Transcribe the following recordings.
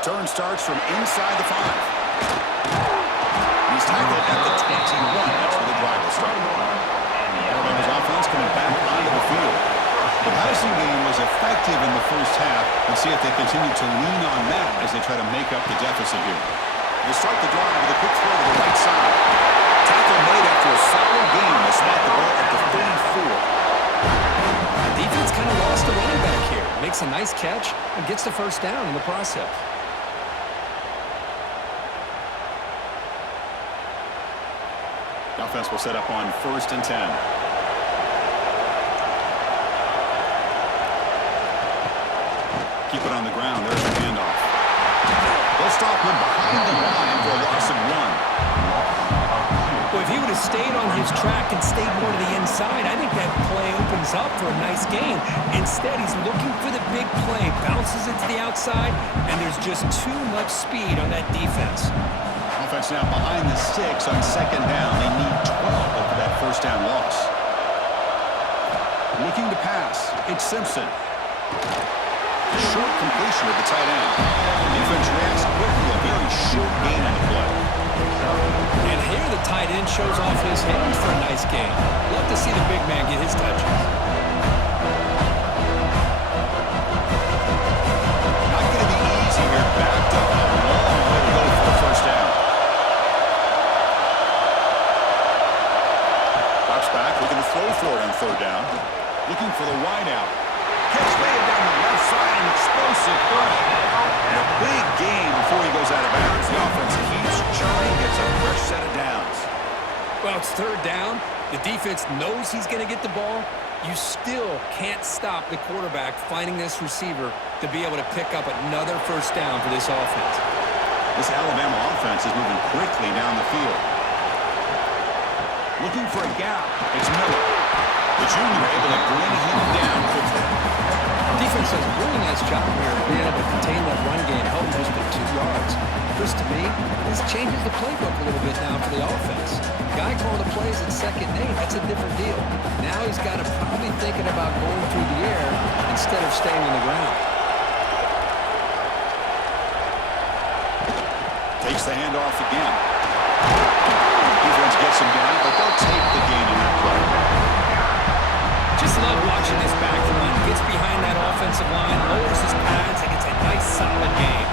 Return starts from inside the 5. He's tackled at the 21. That's where the drive will start. Alabama's offense coming back onto the field. The passing game was effective in the first half. Let's see if they continue to lean on that as they try to make up the deficit here. They start the drive with a quick throw to the right side. Tackle made after a solid game. They spot the ball at the 34. Defense kind of lost a running back here. Makes a nice catch and gets the first down in the process. The offense will set up on 1st and 10. Keep it on the ground. There's the handoff. They'll stop him behind the line for a loss of 1. Well, if he would have stayed on his track and stayed more to the inside, I think that play opens up for a nice gain. Instead, he's looking for the big play, bounces it to the outside, and there's just too much speed on that defense. Offense now behind the 6 on 2nd down. They need 12 after that first down loss. Looking to pass. It's Simpson. Short completion of the tight end. Defense reacts quickly. A very short gain on the play. And here the tight end shows off his hands for a nice gain. Love to see the big man get his touches. Not going to be easy here. Backed up a long way to go for the first down. Drops back, looking to throw for it on 3rd down. Looking for the wide out. Catch made down the left side, an explosive play. And a big gain before he goes out of bounds. The offense keeps churning, gets a fresh set of downs. Well, it's 3rd down. The defense knows he's going to get the ball. You still can't stop the quarterback finding this receiver to be able to pick up another first down for this offense. This Alabama offense is moving quickly down the field. Looking for a gap. It's Miller. The junior able to bring him down quickly. Defense does a really nice job here being able to contain that run game, help him just get 2 yards. Chris, to me, this changes the playbook a little bit now for the offense. The guy calling the plays at 2nd and 8, that's a different deal. Now he's got to probably thinking about going through the air instead of staying on the ground. Takes the handoff again. Defense gets him down, but they'll take the gain in that play. Just love watching this back run. Gets behind that offensive line, lowers his pads, and gets a nice solid game.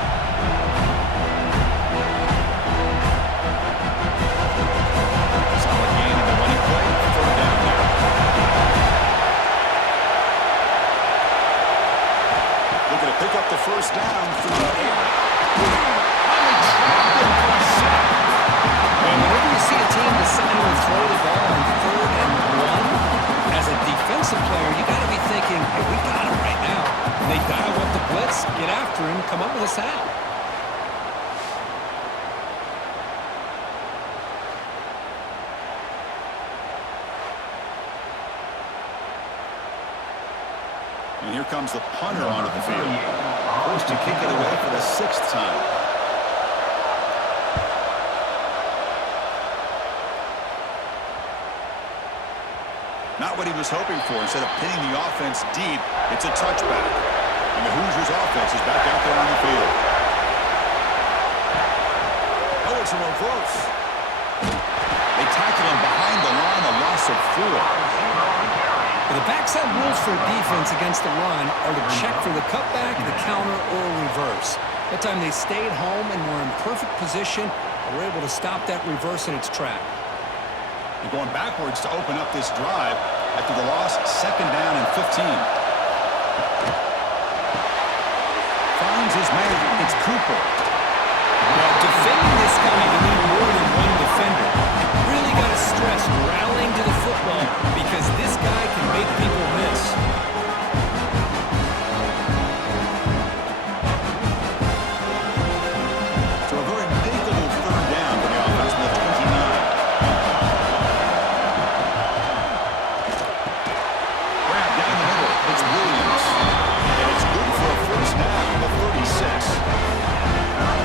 Solid gain in the running play. 3rd down now. Looking to pick up the first down through the air. And whenever you see a team deciding to throw the ball on 3rd and 1, as a defensive player, you got to be thinking, hey, we got him right now. And they dial up the blitz, get after him, come up with a sack. And here comes the punter onto the field. Forced to kick it away for the 6th time. Not what he was hoping for. Instead of pinning the offense deep, it's a touchback. And the Hoosiers offense is back out there on the field. Oh, it's a reverse. They tackle him behind the line, a loss of 4. The backside rules for defense against the run are to check for the cutback, the counter, or reverse. That time they stayed home and were in perfect position and were able to stop that reverse in its track. They're going backwards to open up this drive after the loss, 2nd down and 15. Finds his man. It's Cooper. Well, defending this guy, you need more than one defender. You really got to stress rallying to the football because this guy can make people miss. So a very makeable 3rd down for the offense from the 29. Grab down the middle. It's Williams. And it's good for a first down, the 36.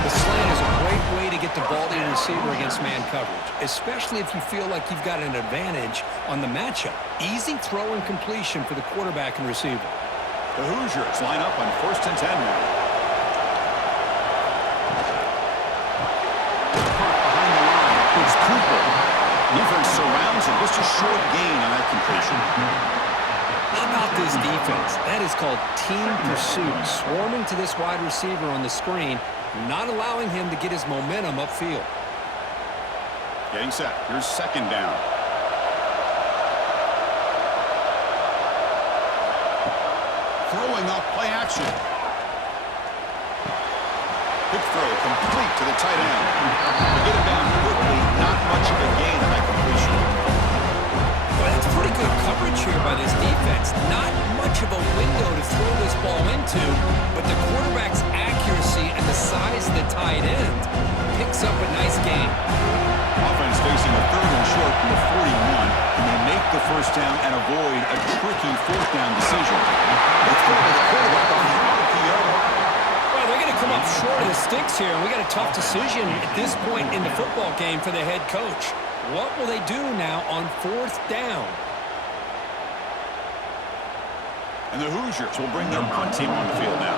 The slant is a great way to get the ball to your receiver against man coverage, especially if you feel like you've got an advantage on the matchup. Easy throw and completion for the quarterback and receiver. The Hoosiers line up on 1st and 10 now. finds him. Just a short gain on that completion. How about this defense? That is called team pursuit. Swarming to this wide receiver on the screen, not allowing him to get his momentum upfield. Getting set. Here's second down. Throwing off play action. Quick throw complete to the tight end. To get him down quickly, not much of a gain on that completion. Well, that's pretty good coverage here by this defense. Not much of a window to throw this ball into, but the quarterback's accuracy and the size of the tight end picks up a nice gain. Offense facing a third and short from the 41. Can they make the first down and avoid a tricky fourth down decision? Let's go with the quarterback on the RPO. Well, they're going to come up short of the sticks here, and we got a tough decision at this point in the football game for the head coach. What will they do now on fourth down? And the Hoosiers will bring their punt team on the field now.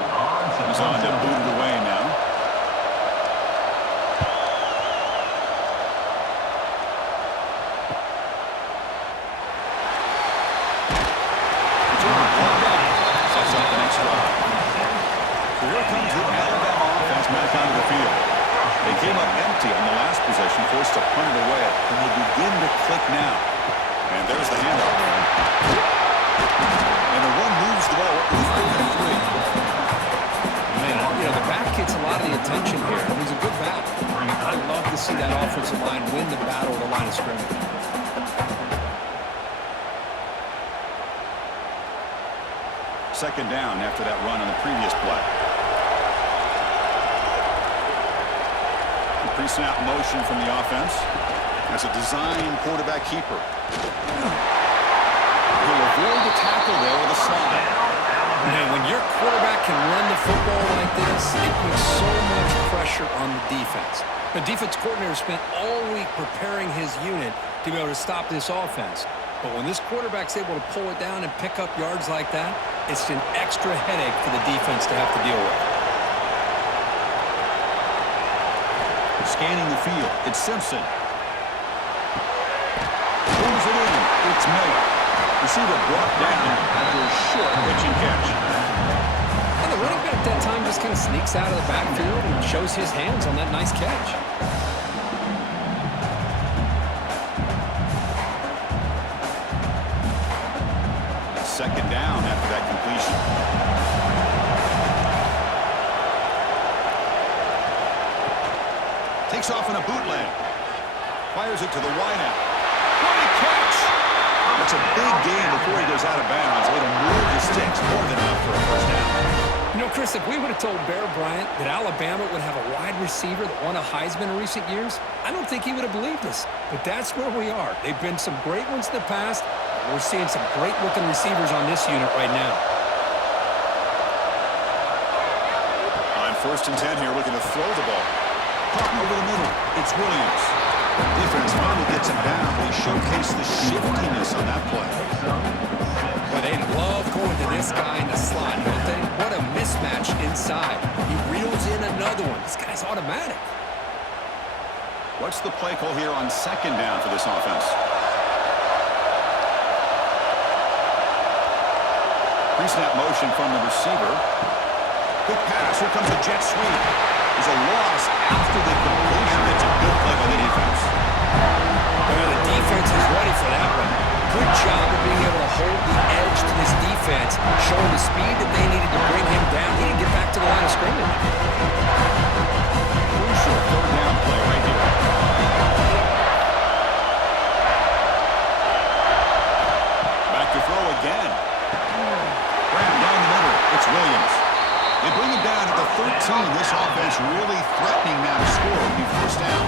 He's on to boot it away now. Sets up the next drive. So here comes the Alabama offense back onto the field. They came up empty on the last possession, forced to punt it away. And they begin to click now. And there's the handoff. And the run moves the ball up to the 33. Man, you know, the back gets a lot of the attention here. He's a good back. I'd love to see that offensive line win the battle of the line of scrimmage. Second down after that run on the previous play. The pre-snap motion from the offense. As a design quarterback keeper. He'll avoid the tackle there with a slide. Man, when your quarterback can run the football like this, it puts so much pressure on the defense. The defense coordinator spent all week preparing his unit to be able to stop this offense. But when this quarterback's able to pull it down and pick up yards like that, it's an extra headache for the defense to have to deal with. Scanning the field, it's Simpson. Pulls it in, it's Miller. Receiver brought down after a short pitch and catch. And the running back that time just kind of sneaks out of the backfield and shows his hands on that nice catch. Second down after that completion. Takes off on a bootleg. Fires it to the wideout. What a catch! That's a big gain before he goes out of bounds. It'll move the sticks more than enough for a first down. You know, Chris, if we would have told Bear Bryant that Alabama would have a wide receiver that won a Heisman in recent years, I don't think he would have believed us. But that's where we are. They've been some great ones in the past. We're seeing some great-looking receivers on this unit right now. On 1st and 10 here, looking to throw the ball. Caught over the middle. It's Williams. Defense finally gets him down, but he showcased the shiftiness on that play. Well, they love going to this guy in the slot, don't they? What a mismatch inside. He reels in another one. This guy's automatic. What's the play call here on second down for this offense? Pre-snap motion from the receiver. Quick pass. Here comes a jet sweep. There's a loss after the completion. It's a good play by the defense. Well, the defense is ready for that one. Good job of being able to hold the edge to this defense, showing the speed that they needed to bring him down. He didn't get back to the line of scrimmage. Crucial third down play right here. Back to throw again. Ram down the middle. It's Williams. They bring him down at the 13. This offense really threatening now to score. It'll be first down.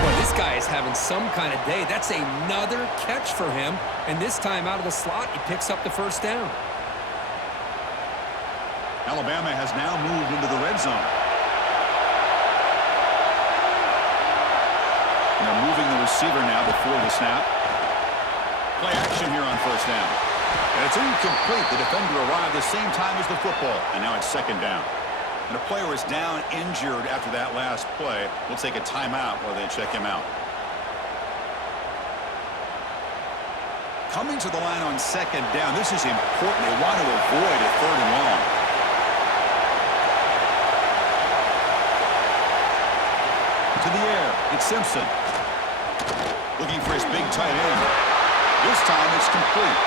Boy, this guy is having some kind of day. That's another catch for him. And this time out of the slot, he picks up the first down. Alabama has now moved into the red zone. And they're moving the receiver now before the snap. Play action here on first down. And it's incomplete. The defender arrived the same time as the football. And now it's second down. And a player is down injured after that last play. We'll take a timeout while they check him out. Coming to the line on second down. This is important. They want to avoid a third and long. To the air. It's Simpson. Looking for his big tight end. This time it's complete.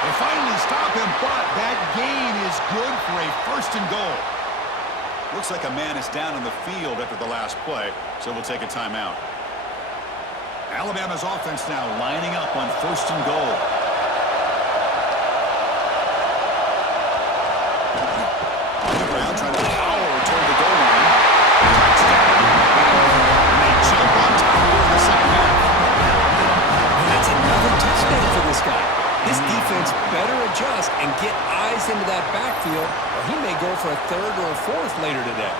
They finally stop him, but that gain is good for a first and goal. Looks like a man is down on the field after the last play, so we'll take a timeout. Alabama's offense now lining up on first and goal. On the ground, trying to power toward the goal line. Touchdown. And they jump on top here in the second half. And that's another touchdown for this guy. This defense better adjust and get eyes into that backfield, or he may go for a third or a fourth later today.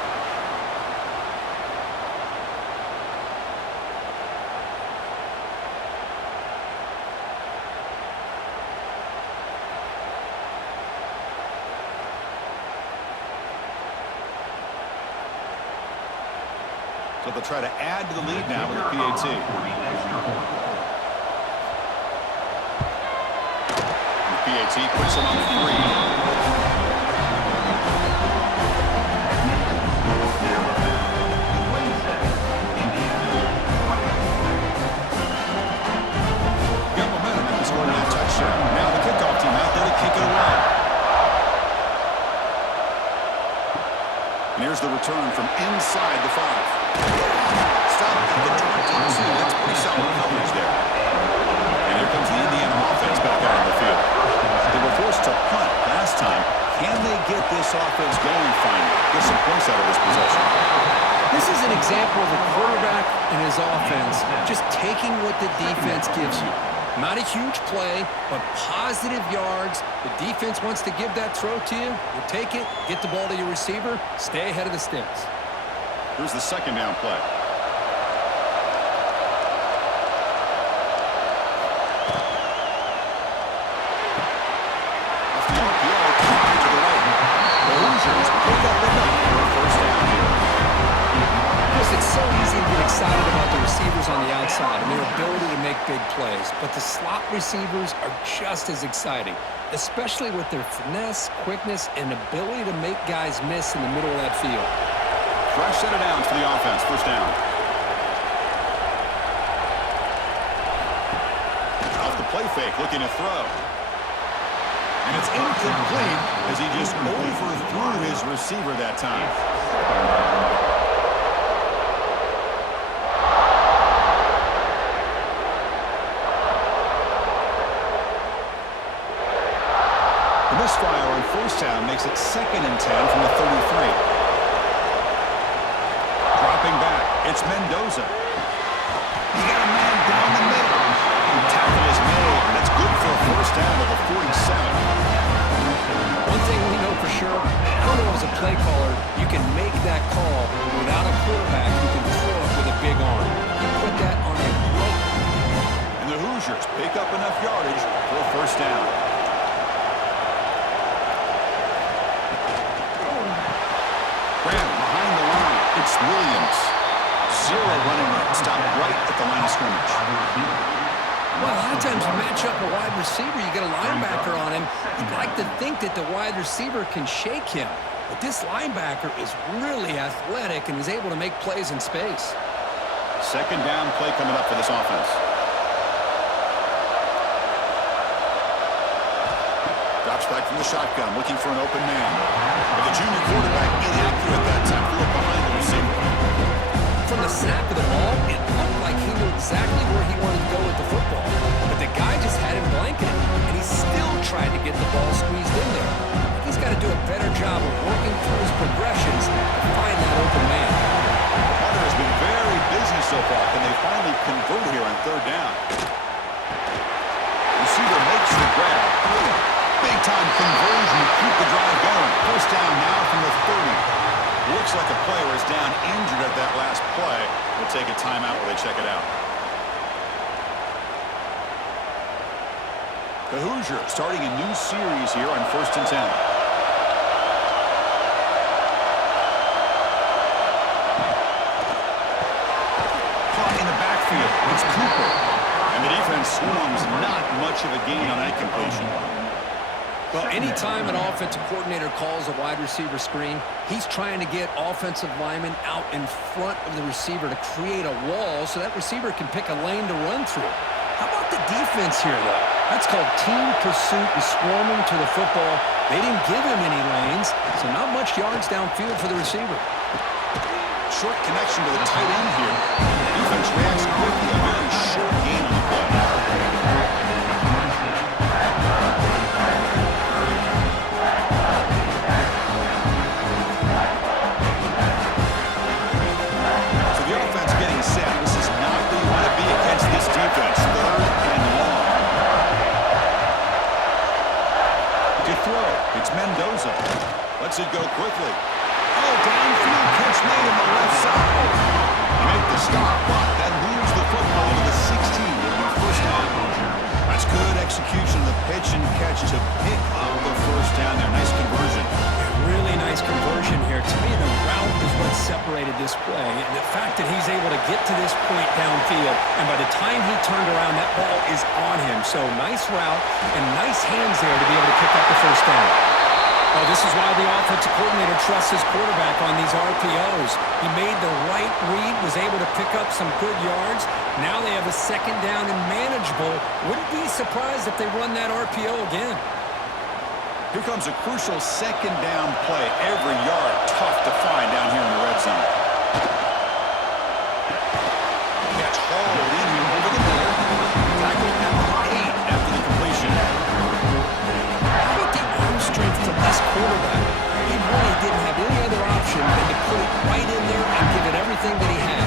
So they'll try to add to the lead now with the PAT. PAT puts him on 3. Got momentum after scoring that touchdown. Now the kickoff team out there to kick it away. And here's the return from inside the 5. Stop at the 22. That's pretty solid coverage there. And here comes the Indiana offense back out on the field. They were forced to punt last time. Can they get this offense going finally? Get some points out of this possession. This is an example of a quarterback and his offense just taking what the defense gives you. Not a huge play, but positive yards. The defense wants to give that throw to you. You take it, get the ball to your receiver, stay ahead of the sticks. Here's the second down play. Hoosiers pick up enough for a first down here. It's so easy to get excited about the receivers on the outside and their ability to make big plays, but the slot receivers are just as exciting, especially with their finesse, quickness, and ability to make guys miss in the middle of that field. Fresh set of downs for the offense. First down. Off the play fake, looking to throw. And it's incomplete as he just overthrew his receiver that time. The misfire on first down makes it 2nd and 10 from the 33. Dropping back, it's Mendoza. He's got a man down the middle. The tackle is made, and it's good for a first down at the 47. One thing we know for sure, I don't know as a play caller, you can make that call without a quarterback who can throw it with a big arm. He put that on a rope. And the Hoosiers pick up enough yardage for a first down. Grant behind the line. It's Williams. 0 running room. Stopped right at the line of scrimmage. Well, a lot of times you match up a wide receiver, you get a linebacker on him. You'd like to think that the wide receiver can shake him. But this linebacker is really athletic and is able to make plays in space. Second down play coming up for this offense. Drops back from the shotgun, looking for an open man. But the junior quarterback inaccurate that time, threw it behind the receiver. From the snap of the ball, it looked like he knew exactly where he wanted to go with the football. But the guy just had him blanketed, and he still tried to get the ball squeezed in there. He's got to do a better job of working through his progressions to find that open man. The punter has been very busy so far. Can they finally convert here on third down? Receiver makes the grab. Big-time conversion to keep the drive going. First down now from the 30. Looks like a player is down injured at that last play. We'll take a timeout while they check it out. The Hoosiers starting a new series here on 1st and 10. Caught in the backfield. It's Cooper. And the defense swarms not much much of a gain on that completion. Well, anytime an offensive coordinator calls a wide receiver screen, he's trying to get offensive linemen out in front of the receiver to create a wall so that receiver can pick a lane to run through. How about the defense here, though? That's called team pursuit and swarming to the football. They didn't give him any lanes, so not much yards downfield for the receiver. Short connection to the tight end here. Defense reacts quickly. A very short gain on the play. So the offense getting set. This is not where you want to be against this defense. 3rd and long. To throw, it's Mendoza. Lets it go quickly. Oh, downfield catch made on the left side. Make the stop, but that moves the football to the 16. It'll be first down. That's good execution of the pitch and catch to pick up the first down there. Nice conversion. Really nice conversion here. To me, the route is what separated this play. And the fact that he's able to get to this point downfield, and by the time he turned around, that ball is on him. So nice route and nice hands there to be able to pick up the first down. Oh, this is why the offensive coordinator trusts his quarterback on these RPOs. He made the right read, was able to pick up some good yards. Now they have a second down and manageable. Wouldn't be surprised if they run that RPO again. Here comes a crucial second down play. Every yard tough to find down here in the red zone. Catch hauled in here over the middle. Tackle at the 8 after the completion. How about the arm strength from this quarterback? He really didn't have any other option than to put it right in there and give it everything that he had.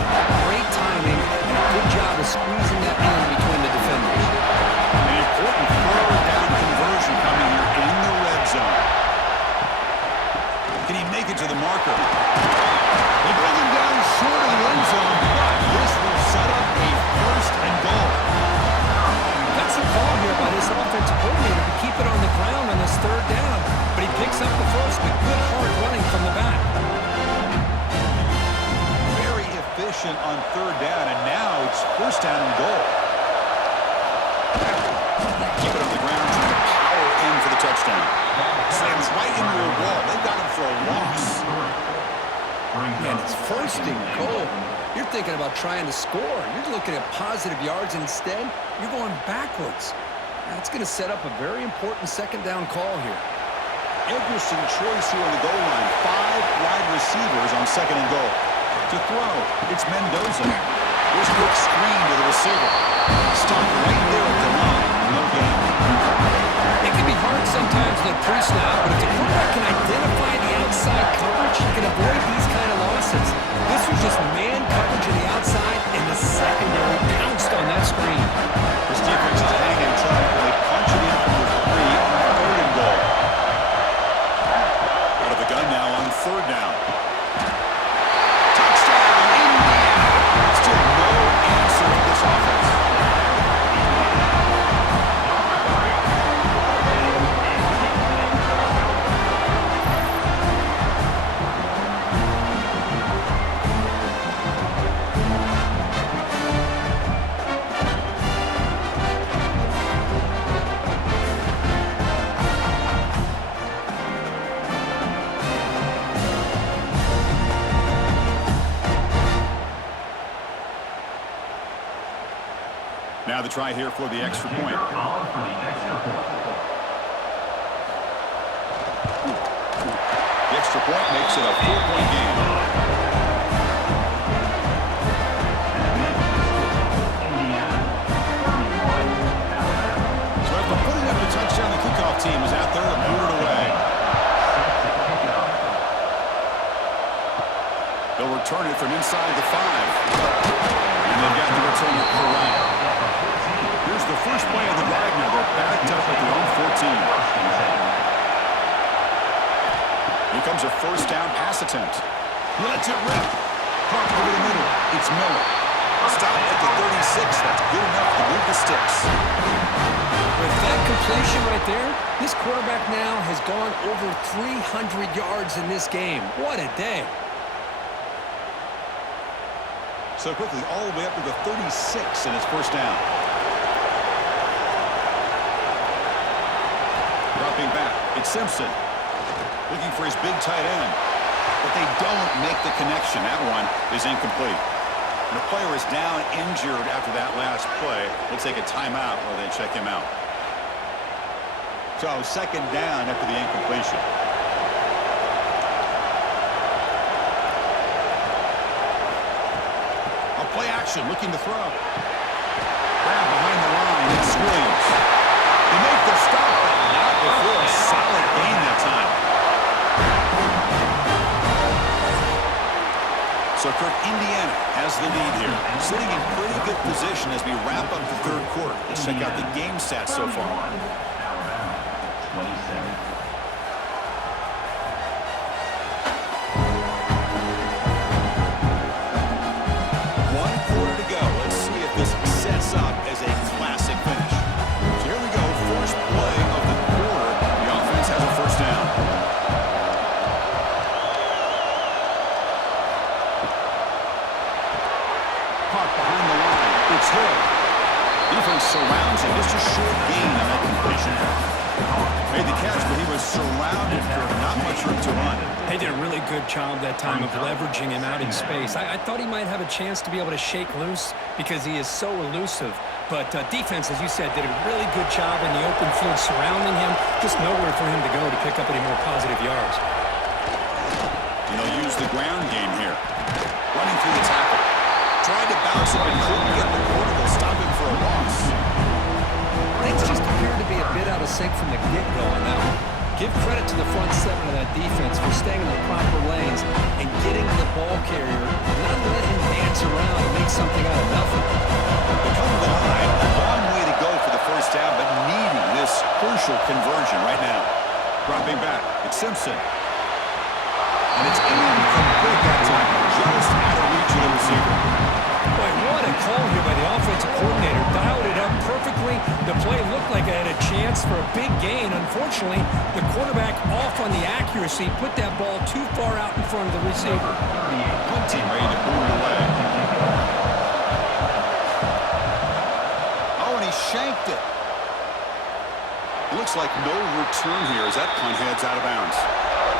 Great timing and a good job of squeezing that in between the defenders. An important 4th down conversion coming here in the red zone. Can he make it to the marker? They bring him down short of the end zone, but this will set up a 1st and goal. That's a call here by this offensive coordinator to keep it on the ground on this 3rd down, but he picks up the first with good hard running from the back. Very efficient on 3rd down, and now it's 1st down and goal. Keep it on the ground, trying to power in for the touchdown. Slams right into a wall. They've got him for a loss. Man, it's 1st and goal. You're thinking about trying to score. You're looking at positive yards instead. You're going backwards. That's going to set up a very important second down call here. Interesting choice here on the goal line. 5 wide receivers on 2nd and goal. To throw, it's Mendoza. Here's a quick screen to the receiver. Stopped right there at the line. No gain. It can be hard sometimes in the pre-snap, but if the quarterback can identify the outside coverage, he can avoid these kind of losses. This was just man coverage on the outside, and the secondary pounced on that screen. This defense is hanging tough. They punch it in from the 3 on 3rd and goal. Out of the gun now on 3rd down. Touchdown, Indiana. Still no answer for this offense. Now the try here for the extra point. The extra point makes it a 4-point game. So after putting up the touchdown, the kickoff team is out there to boot it away. They'll return it from inside the 5. And they've got the returner corral. Here's the first play of the drive now. They're backed up at their own 14. Here comes a 1st down pass attempt. He lets it rip. Caught over the middle. It's Miller. Stop at the 36. That's good enough to move the sticks. With that completion right there, this quarterback now has gone over 300 yards in this game. What a day. So quickly, all the way up to the 36 in his 1st down. It's Simpson looking for his big tight end. But they don't make the connection. That one is incomplete. And the player is down injured after that last play. They'll take a timeout while they check him out. So second down after the incompletion. A play action looking to throw. Grab behind the line. It's Williams. They make the stop, but not before a solid gain that time. So Kirk, Indiana has the lead here. Sitting in pretty good position as we wrap up the third quarter. Let's check out the game stats so far. 1 quarter to go. Let's see if this sets up as a classic finish. So here we go. First play of the quarter. The offense has a first down. Behind the line, it's Hill. Defense surrounds him. Just a short gain on that completion. Made the catch, but he was surrounded. Not much room to run. They did a really good job that time of leveraging him out in space. I thought he might have a chance to be able to shake loose because he is so elusive. But defense, as you said, did a really good job in the open field surrounding him. Just nowhere for him to go to pick up any more positive yards. And they'll use the ground game here. Running through the tackle. Tried to bounce it and couldn't get the quarter. They'll stop him for a loss. Things just appeared to be a bit out of sync from the get-go on that one. Give credit to the front seven of that defense for staying in the proper lanes and getting the ball carrier, not let him dance around and make something out of nothing. They come to the line. A long way to go for the first down, but needing this crucial conversion right now. Dropping back. It's Simpson. And it's incomplete that time. Just out of reach of the receiver. Boy, what a call here by the offensive coordinator. Dialed it up perfectly. The play looked like it had a chance for a big gain. Unfortunately, the quarterback off on the accuracy, put that ball too far out in front of the receiver. Punting ready to move it away. Oh, and he shanked it. Looks like no return here as that punt heads out of bounds.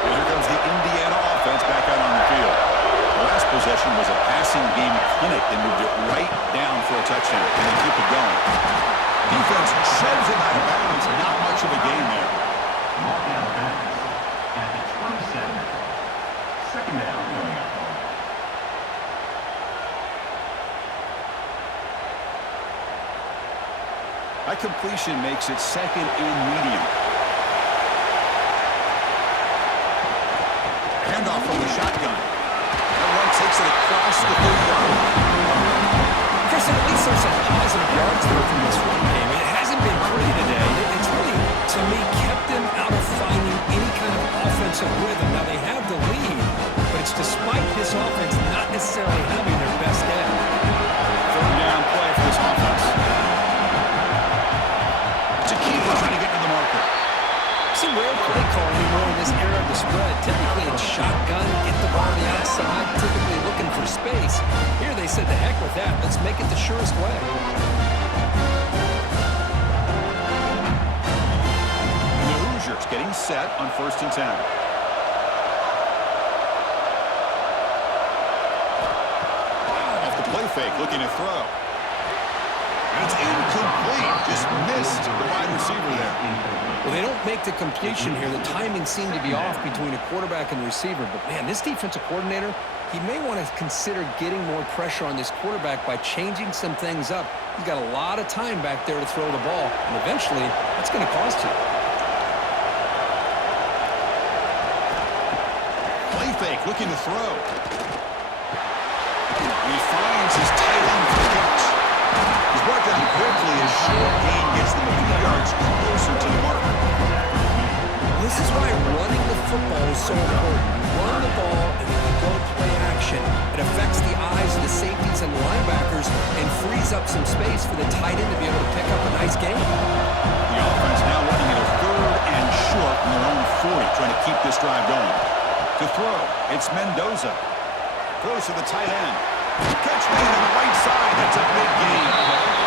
And here comes the Indiana offense back out on the field. The last possession was a passing game clinic. They moved it right down for a touchdown. And they keep it going. Defense shoves him out of bounds. Not much of a gain there. Mark out of bounds at the 27. Second down going up. That completion makes it second and medium. Handoff from the shotgun. That one takes it across the 30-yard line. Chris, at least there's some positive yards there from this run game. It hasn't been pretty today. It's really, to me, kept them out of finding any kind of offensive rhythm. Now, they have the lead, but it's despite this offense not necessarily having their best day. Third down play for this offense. It's a keeper trying to get to the marker. See rare play call anymore in this era of the spread. Typically it's shotgun, get the ball on the outside, typically looking for space. Here they said, the heck with that. Let's make it the surest way. And the Hoosiers getting set on 1st and 10. Off the play fake, looking to throw. And it's incomplete. Just missed the wide receiver there. Well, they don't make the completion here. The timing seemed to be off between a quarterback and the receiver. But, man, this defensive coordinator, he may want to consider getting more pressure on this quarterback by changing some things up. He's got a lot of time back there to throw the ball. And eventually, that's going to cost you. Play fake, looking to throw. And he finds his tight end for the catch. He's brought down quickly as short gain gets them a few yards closer to the mark. This is why running the football is so important. You run the ball and then you go play action. It affects the eyes of the safeties and linebackers and frees up some space for the tight end to be able to pick up a nice game. The offense now looking at a 3rd and short in their own 40, trying to keep this drive going. To throw, it's Mendoza. Throws to the tight end. Catch made on the right side. That's a big gain.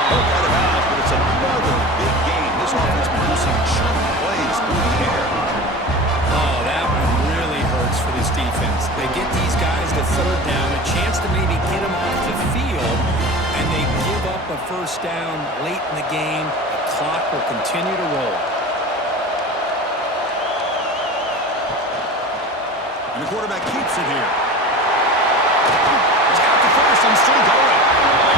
Broke out of bounds, but it's another big gain. This offense producing chunk plays through the air. first down late in the game. The clock will continue to roll. And the quarterback keeps it here. He's got the first and still going.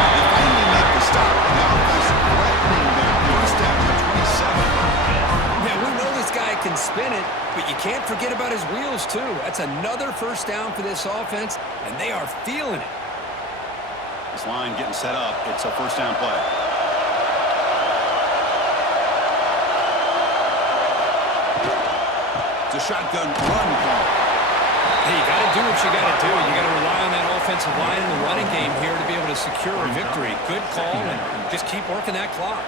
They finally make the stop. The offense threatening them. First down to 27. Yeah, we know this guy can spin it, but you can't forget about his wheels, too. That's another first down for this offense, and they are feeling it. This line getting set up. It's a first down play. It's a shotgun run call. Hey, you got to do what you got to do. You got to rely on that offensive line in the running game here to be able to secure a victory. Good call, and just keep working that clock.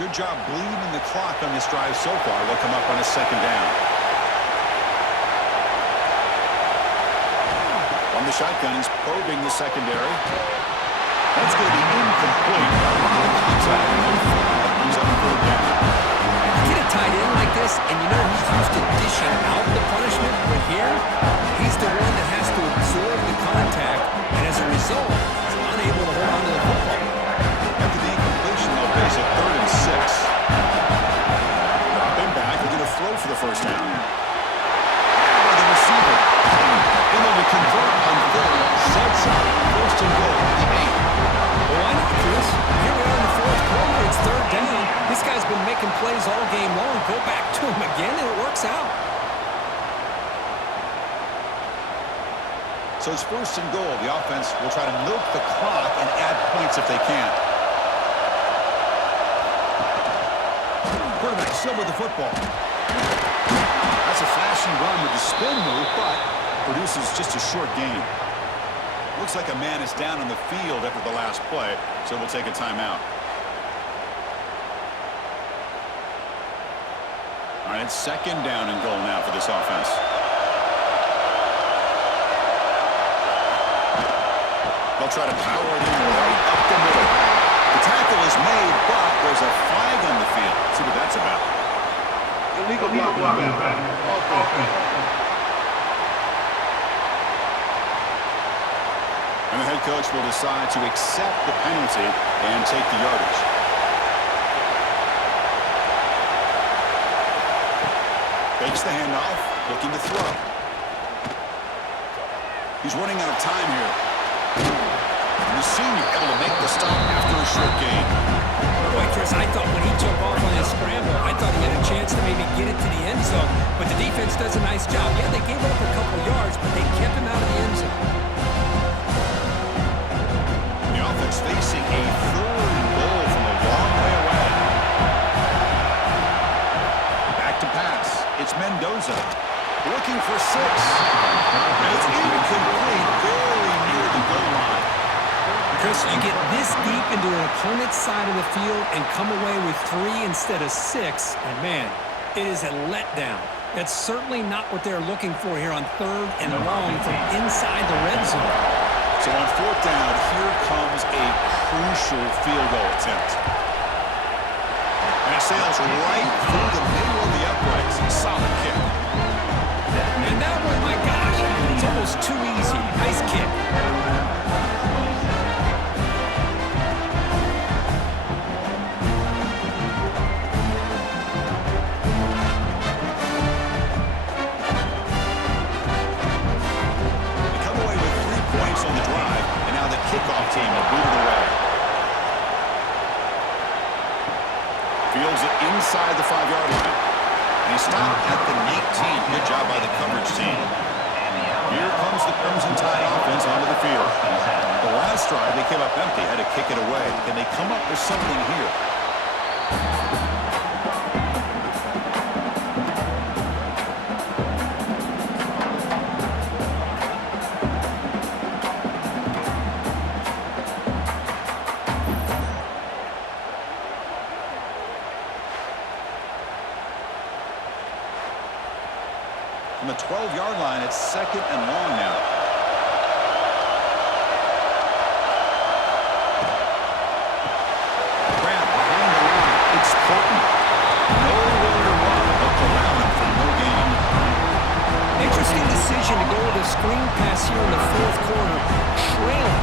Good job bleeding the clock on this drive so far. They'll come up on a second down. On the shotgun, he's probing the secondary. That's going to be incomplete. He's up third down. Get a tight end like this, and you know he's used to dishing out the punishment, but here, he's the one that has to absorb the contact, and as a result, he's unable to hold on to the football. After the incompletion, they'll face a 3rd and 6. Drop him back. They're going to throw for the first down. By the receiver. And then to convert on 3rd, sets up first and goal at the 8. Well, why not, Chris? Here we are in the 4th quarter. It's 3rd down. This guy's been making plays all game long. Go back to him again, and it works out. So it's first and goal. The offense will try to milk the clock and add points if they can. Quarterback still with the football. That's a flashy run with the spin move, but produces just a short gain. Looks like a man is down on the field after the last play, so we'll take a timeout. All right, it's second down and goal now for this offense. They'll try to power it in right up the middle. The tackle is made, but there's a flag on the field. Let's see what that's about. Illegal blocking back. And the head coach will decide to accept the penalty and take the yardage. Fakes the handoff, looking to throw. He's running out of time here. And the senior able to make the stop after a short gain. Boy, Chris, I thought when he took off on his scramble, I thought he had a chance to maybe get it to the end zone. But the defense does a nice job. Yeah, they gave up a couple yards, but they kept him out of the end zone. The offense facing a 3rd and goal from a long way away. Back to pass. It's Mendoza. Looking for 6. And it's incomplete. Very near the goal line. Chris, you get this deep into an opponent's side of the field and come away with 3 instead of 6, and man, it is a letdown. That's certainly not what they're looking for here on 3rd and long from inside the red zone. So on 4th down, here comes a crucial field goal attempt. And it sails right through the middle of the uprights. Solid kick. And that one, my gosh, it's almost too easy. Nice kick. On the drive, and now the kickoff team will boot it away. Fields it inside the 5-yard line. And he stopped at the 19. Good job by the coverage team. Here comes the Crimson Tide offense onto the field. The last drive, they came up empty, had to kick it away. Can they come up with something here? From the 12-yard line, it's 2nd and long now. Grab behind the line. It's Portland. Nowhere to run. Look around him for no gain. Interesting to decision to go with a screen pass here in the fourth quarter, trailing.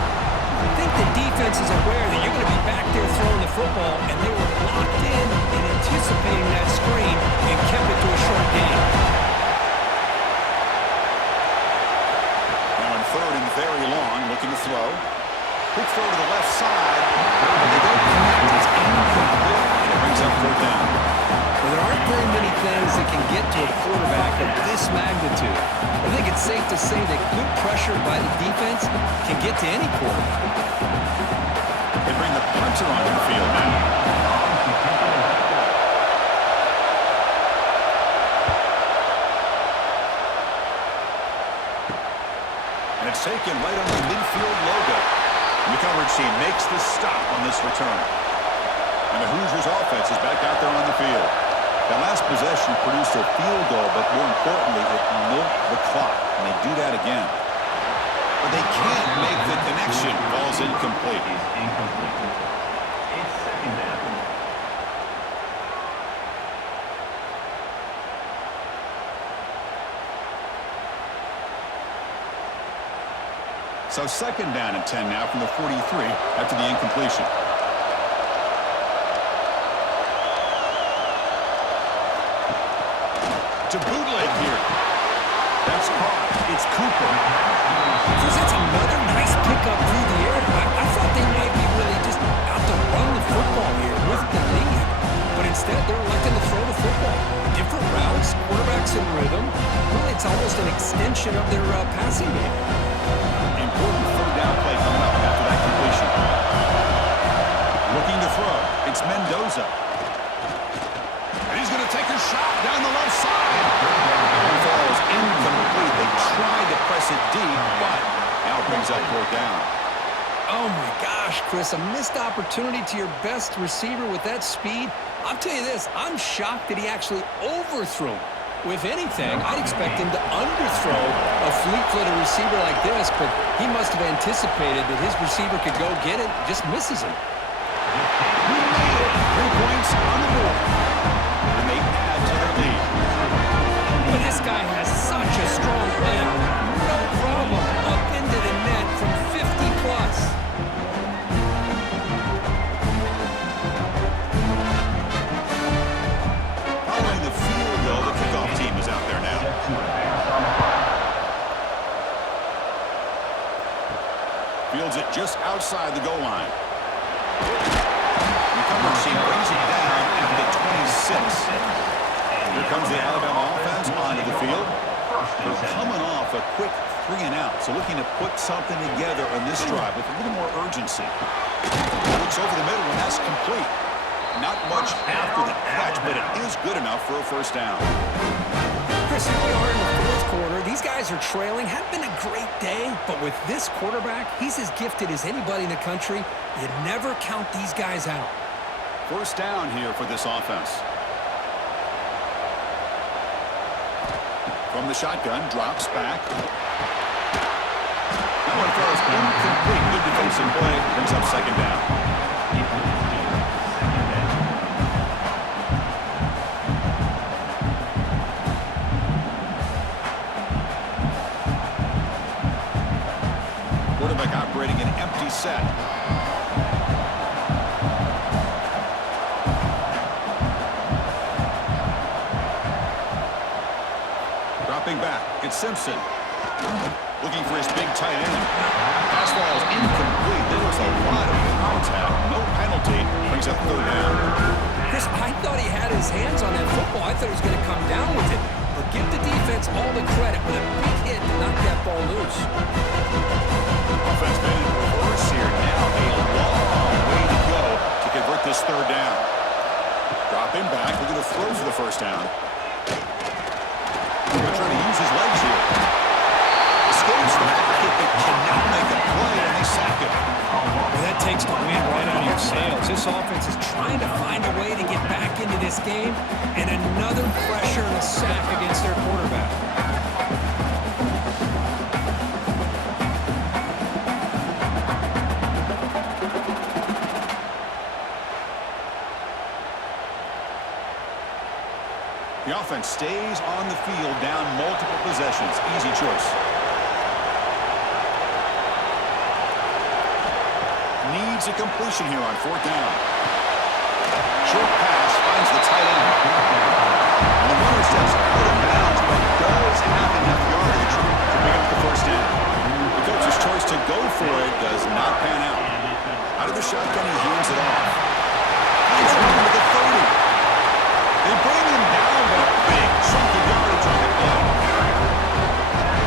I think the defense is aware that you're going to be back there throwing the football, and they were locked in and anticipating that screen and kept it to a short gain. Now in third and very long, looking to throw. Quick throw to the left side, but they don't connect. It's incomplete, and it brings up fourth down. Well, there aren't very many things that can get to a quarterback of this magnitude. I think it's safe to say that good pressure by the defense can get to any quarterback. They bring the punter onto the field now. And it's taken right on the midfield logo. And the coverage team makes the stop on this return. And the Hoosiers offense is back out there on the field. That last possession produced a field goal, but more importantly, it milked the clock. And they do that again. But they can't make the connection. Ball's incomplete. Is incomplete. It's second down. So second down and 10 now from the 43 after the incompletion. To bootleg here. That's caught. It's Cooper. That's another nice pickup through the air. I thought they might be really just out to run the football here with the lead. But instead, they're electing to throw the football. Different routes, quarterbacks in rhythm. Really, it's almost an extension of their passing game. Important third down play coming up after that completion. Looking to throw. It's Mendoza. And he's going to take a shot down the left side. That one falls incomplete. They tried to press it deep, but now it brings up fourth down. Oh my gosh, Chris, a missed opportunity to your best receiver with that speed. I'll tell you this, I'm shocked that he actually overthrew. With anything, I'd expect him to underthrow a fleet-footed receiver like this, but he must have anticipated that his receiver could go get it, just misses him. He made it. 3 points on the board. And they add to their lead. But this guy has such a strong leg. No problem. Up into the net from 50 plus. Following the field, though, the kickoff team is out there now. Fields it just outside the goal line. The coverage team brings it down at the 26. Here comes the Alabama offense onto the field. They're coming off a quick 3 and out, so looking to put something together on this drive with a little more urgency. Looks over the middle, and that's complete. Not much after the catch, but it is good enough for a first down. Chris, here we are in the fourth quarter. These guys are trailing. Hadn't been a great day, but with this quarterback, he's as gifted as anybody in the country. You never count these guys out. First down here for this offense. From the shotgun, drops back. That one throws incomplete. Good defensive play. Brings up second down. Quarterback operating an empty set. Dropping back, it's Simpson. Looking for his big tight end. Pass falls incomplete. There was a lot of contact. No penalty. Brings up third down. Chris, I thought he had his hands on that football. I thought he was going to come down with it. But give the defense all the credit with a big hit to knock that ball loose. Offense been in reverse here. Now a long way to go to convert this third down. Dropping back. Looking to throw for the first down. They're trying to use his legs here. Escapes the pocket, but cannot make a play, and they sack him. Well, that takes the wind right out of your sails. This offense is trying to find a way to get back into this game, and another pressure and a sack against their quarterback. The offense stays on the field, down multiple possessions. Easy choice. Needs a completion here on fourth down. Short pass finds the tight end. And the runner steps out of bounds, but does have enough yardage to pick up the first down. The coach's choice to go for it does not pan out. Out of the shotgun, he hands it off. He's running to the 30. They bring him down, but a big chunk of yardage on the play.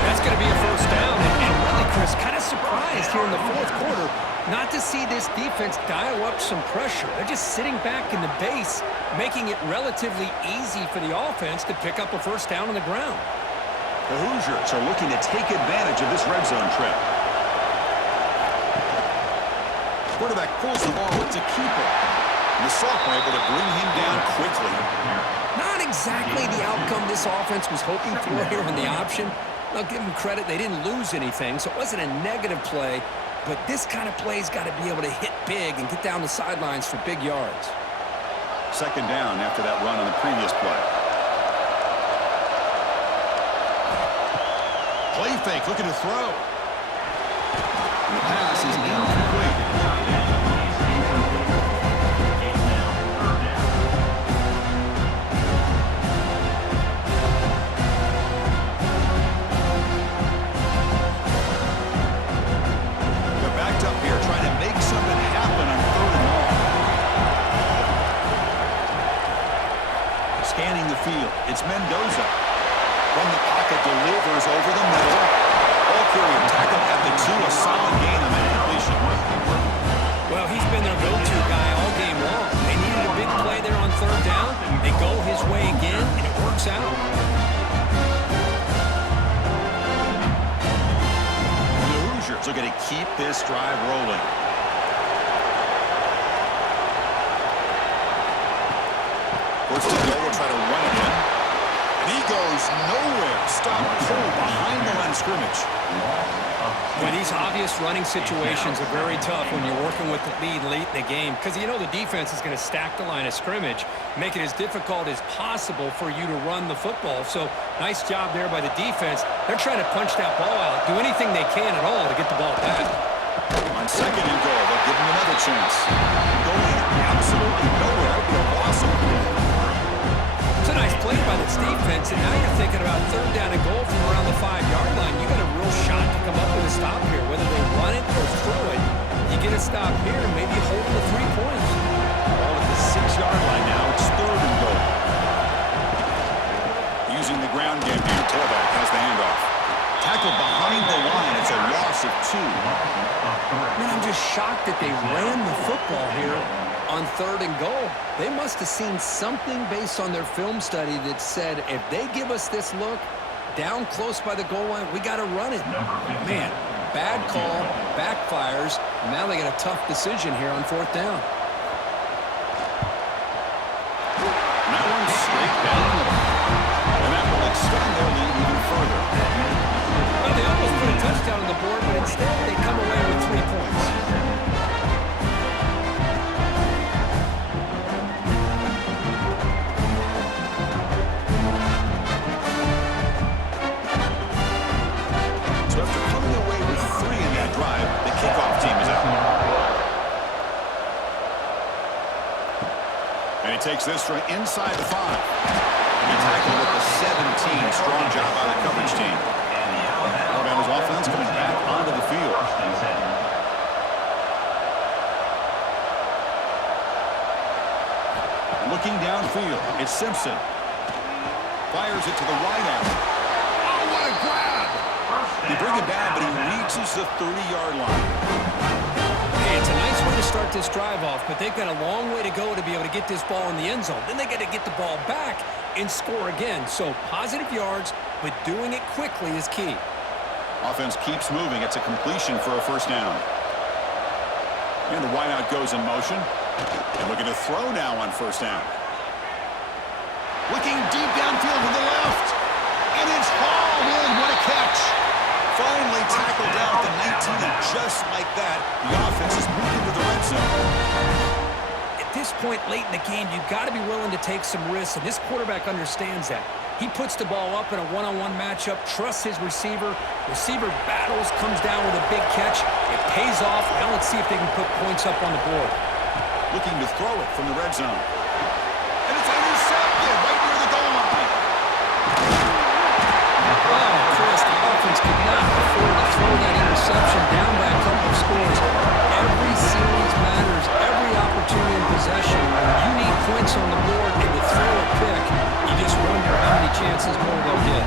That's going to be a first down. And really, Chris, kind of surprised here in the fourth quarter not to see this defense dial up some pressure. They're just sitting back in the base, making it relatively easy for the offense to pick up a first down on the ground. The Hoosiers are looking to take advantage of this red zone trip. Quarterback pulls the ball. It's a keeper. And the sophomore able to bring him down quickly. Not exactly the outcome this offense was hoping for here on the option. I'll give them credit. They didn't lose anything, so it wasn't a negative play. But this kind of play's got to be able to hit big and get down the sidelines for big yards. Second down after that run on the previous play. Play fake, looking to throw. And the pass is incomplete. Scanning the field, it's Mendoza. From the pocket, delivers over the middle. Ball carrier tackled at the 2, a solid gain on that completion. Well, he's been their go-to guy all game long. They needed a big play there on third down. They go his way again, and it works out. And the Hoosiers are going to keep this drive rolling. First and goal, will try to run it in. And he goes nowhere. Stop pull behind the line of scrimmage. Well, these obvious running situations are very tough when you're working with the lead late in the game because you know the defense is going to stack the line of scrimmage, make it as difficult as possible for you to run the football. So, nice job there by the defense. They're trying to punch that ball out, do anything they can at all to get the ball back. On second and goal, they'll give him another chance. Going absolutely nowhere. That would be a loss of ball. It's a nice play by this defense, and now you're thinking about third down and goal from around the 5-yard line. You got a real shot to come up with a stop here, whether they run it or throw it. You get a stop here, maybe hold the 3 points. Ball at the 6-yard line now. It's third and goal. Using the ground game here. Tailback has the handoff. Tackled behind the line. It's a loss of 2. Man, I'm just shocked that they ran the football here on third and goal. They must have seen something based on their film study that said, if they give us this look down close by the goal line, we got to run it. Man, bad call, backfires. Now they got a tough decision here on fourth down. And that one's straight down. And that will extend their lead even further. Well, they almost put a touchdown on the board, but instead they come away with 3 points. Takes this from inside the 5. And he tackled at the 17. Strong job by the coverage team. Alabama's offense coming back onto the field. Looking downfield, it's Simpson. Fires it to the right out. Oh, what a grab! They bring it down, but he reaches the 30-yard line. Hey, it's a nice way to start this drive off, but they've got a long way to go to be able to get this ball in the end zone. Then they got to get the ball back and score again. So positive yards, but doing it quickly is key. Offense keeps moving. It's a completion for a first down. And the wideout goes in motion. And looking to throw now on first down. Looking deep downfield to the left. And it's hauled in. What a catch. Finally tackled down at the 19, and just like that, the offense is moving to the red zone. This this point late in the game, you've got to be willing to take some risks, and this quarterback understands that. He puts the ball up in a one-on-one matchup, trusts his receiver. Receiver battles, comes down with a big catch. It pays off. Now let's see if they can put points up on the board. Looking to throw it from the red zone. And it's intercepted right near the goal line. Oh, Chris, the offense could not afford to throw that interception down by a couple of scores. Every series matters. Every opportunity in possession. You need points on the board, and to throw a pick, you just wonder how many chances more they'll get.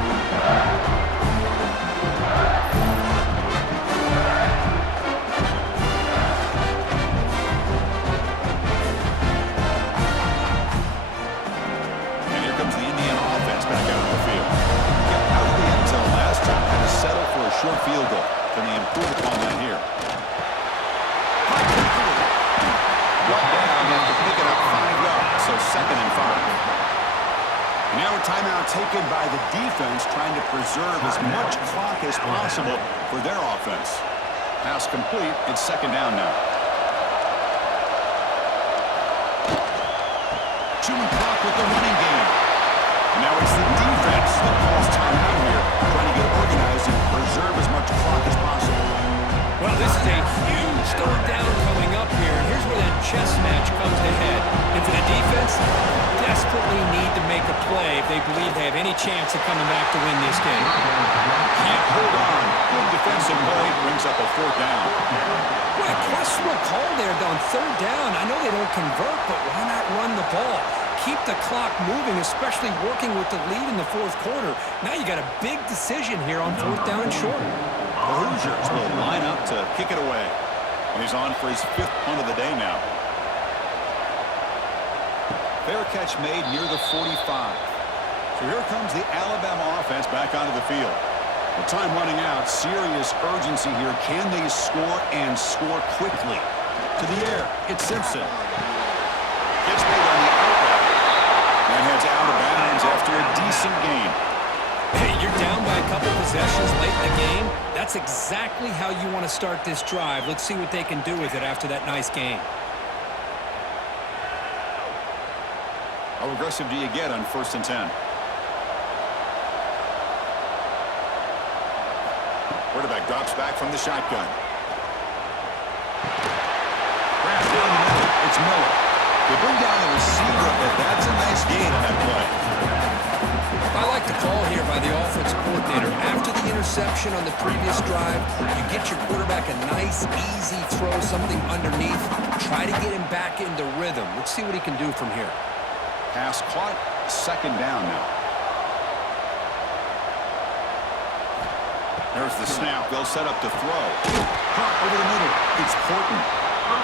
And here comes the Indiana offense back out on the field. Kept out of the end zone last time. Had to settle for a short field goal. Can they improve upon that here? Brought down after picking up 5 yards, so 2nd and 5. And now a timeout taken by the defense, trying to preserve as much clock as possible for their offense. Pass complete. It's 2nd down now. Chewing clock with the running game. And now it's the defense that calls timeout here, trying to get organized and preserve as much clock as possible. Well, this is a huge third down coming up here, and here's where that chess match comes to head. And for the defense, desperately need to make a play if they believe they have any chance of coming back to win this game. Can't hold on. Good defensive play brings up a 4th down. Boy, a questionable call there on 3rd down. I know they don't convert, but why not run the ball? Keep the clock moving, especially working with the lead in the 4th quarter. Now you got a big decision here on 4th down and short. The Hoosiers will line up to kick it away. And he's on for his 5th punt of the day now. Fair catch made near the 45. So here comes the Alabama offense back onto the field. With time running out, serious urgency here. Can they score and score quickly? To the air, it's Simpson. Gets made on the outlet. And heads out of bounds after a decent game. Hey, you're down by a couple possessions late in the game. That's exactly how you want to start this drive. Let's see what they can do with it after that nice game. How aggressive do you get on 1st and 10? Quarterback drops back from the shotgun. Wrapped down the middle. It's Miller. They bring down the receiver, but that's a nice gain on that play. I like the call here by the offensive coordinator. After the interception on the previous drive, you get your quarterback a nice, easy throw, something underneath. Try to get him back into rhythm. Let's see what he can do from here. Pass caught. 2nd down now. There's the snap. They'll set up to throw. Caught over the middle. It's Horton.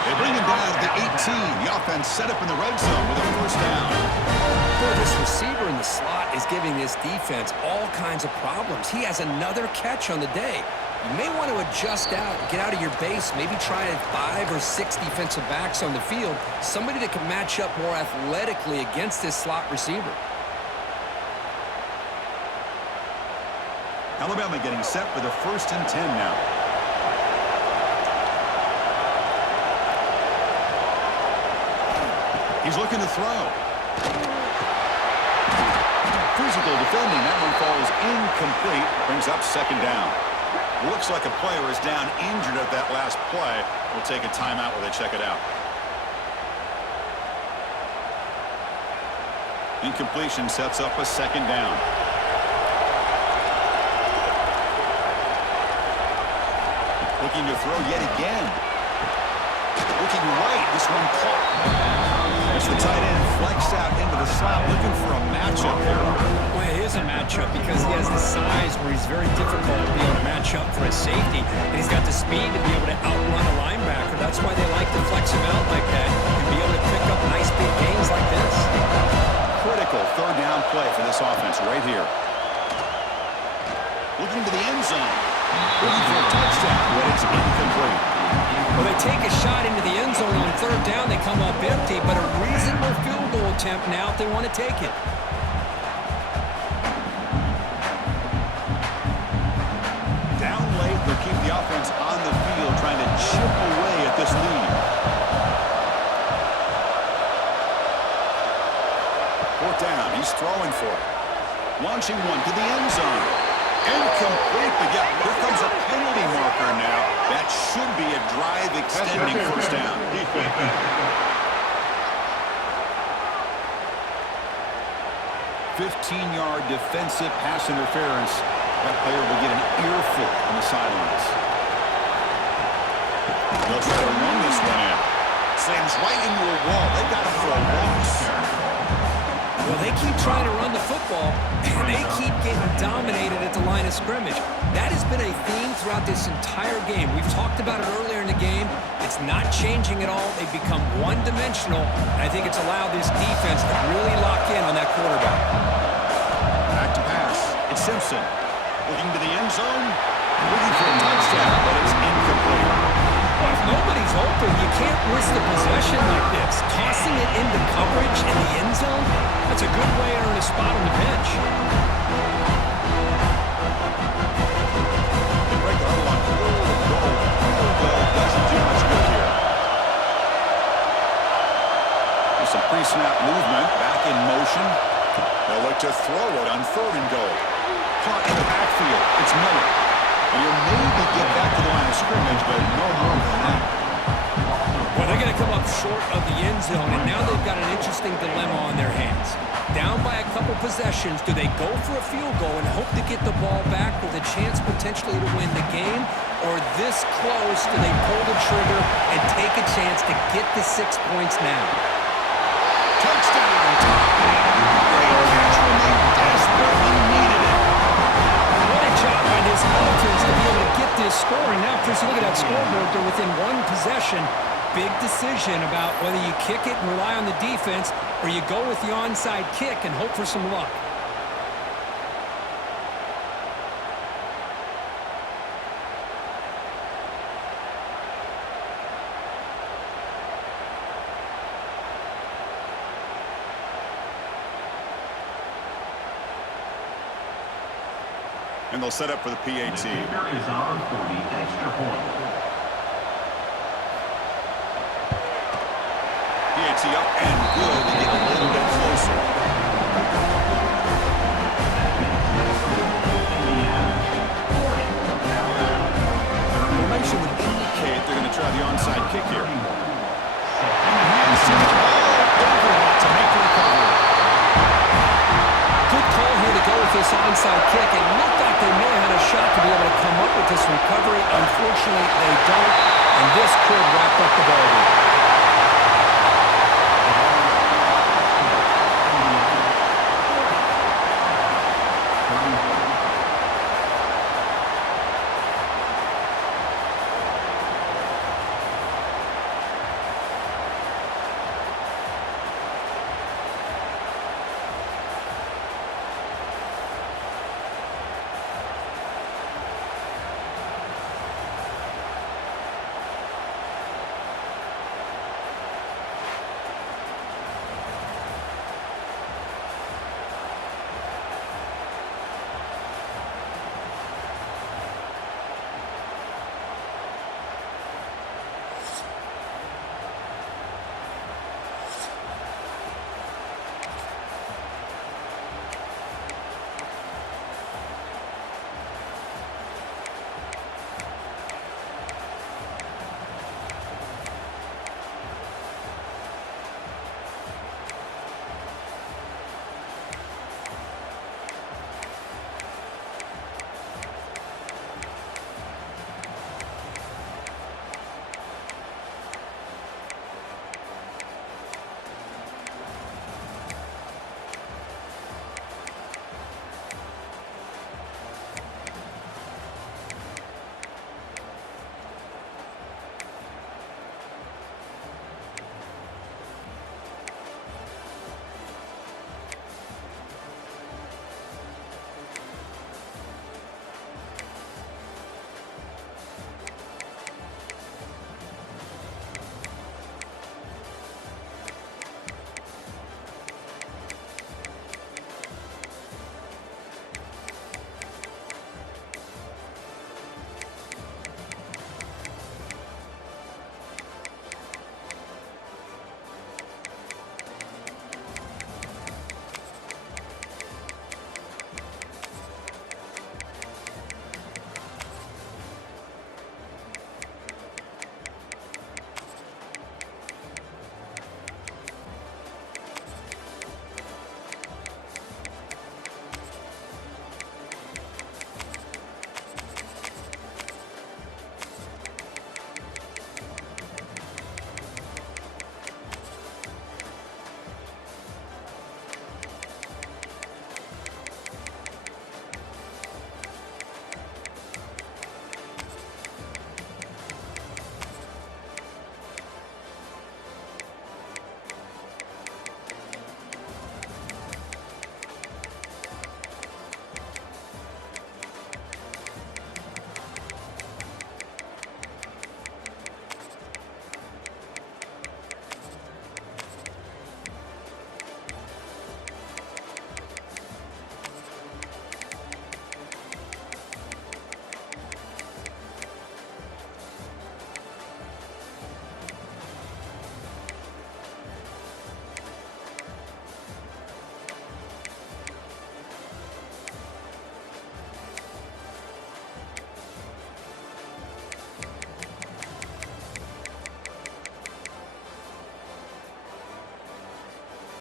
They bring him down to the 18. The offense set up in the red zone with a 1st down. Boy, this receiver in the slot is giving this defense all kinds of problems. He has another catch on the day. You may want to adjust out, get out of your base, maybe try 5 or 6 defensive backs on the field, somebody that can match up more athletically against this slot receiver. Alabama getting set for the 1st and 10 now. He's looking to throw. Physical defending. That one falls incomplete. Brings up 2nd down. Looks like a player is down injured at that last play. We'll take a timeout while they check it out. Incompletion sets up a 2nd down. Looking to throw yet again. Looking right. This one caught. As the tight end flexed out into the slot, looking for a matchup here. Well, it is a matchup because he has the size where he's very difficult to be able to match up for a safety, and he's got the speed to be able to outrun a linebacker. That's why they like to flex him out like that and be able to pick up nice big gains like this. Critical 3rd down play for this offense right here. Looking to the end zone. Looking for a touchdown, but it's incomplete. Well, they take a shot into the end zone on 3rd down. They come up empty, but a reasonable field goal attempt now if they want to take it. Down late, they'll keep the offense on the field, trying to chip away at this lead. brought down. He's throwing for it. Launching one to the end zone. Incomplete, but yeah, here comes a penalty marker now. That should be a drive-extending first down. 15-yard defensive pass interference. That player will get an earful on the sidelines. They'll try to run this one in. Slams right into a wall. They got him for a loss. Well, they keep trying to run the football, and they keep getting dominated at the line of scrimmage. That has been a theme throughout this entire game. We've talked about it earlier in the game. It's not changing at all. They've become one-dimensional, and I think it's allowed this defense to really lock in on that quarterback. Back to pass. It's Simpson. Looking to the end zone. Looking for a touchdown, but it's incomplete. If nobody's open, you can't risk the possession like this. Tossing it into coverage in the end zone, that's a good way to earn a spot on the bench. They break the huddle on fourth and goal. Goal doesn't do much good here. There's some pre-snap movement. Back in motion. They'll look to throw it on third and goal. Caught in the backfield. It's Miller. And he'll maybe get back to the line of scrimmage, but no more than that. Well, they're going to come up short of the end zone, and now they've got an interesting dilemma on their hands. Down by a couple possessions, do they go for a field goal and hope to get the ball back with a chance potentially to win the game? Or this close, do they pull the trigger and take a chance to get the 6 points now? Touchdown, Tommy. Great catch when they desperately needed it. What a job by this offense to be able to get this score. And now, Chris, you look at that scoreboard, they're within one possession. Big decision about whether you kick it and rely on the defense or you go with the onside kick and hope for some luck. And they'll set up for the PAT. The kicker is on for the extra point. PAT up and good. They get a little bit closer. Formation would indicate they're going to try the onside kick here. And the hands send it all over that to make the recovery. Good call here to go with this onside kick. It looked like they may have had a shot to be able to come up with this recovery. Unfortunately, they don't, and this could wrap up the ball game.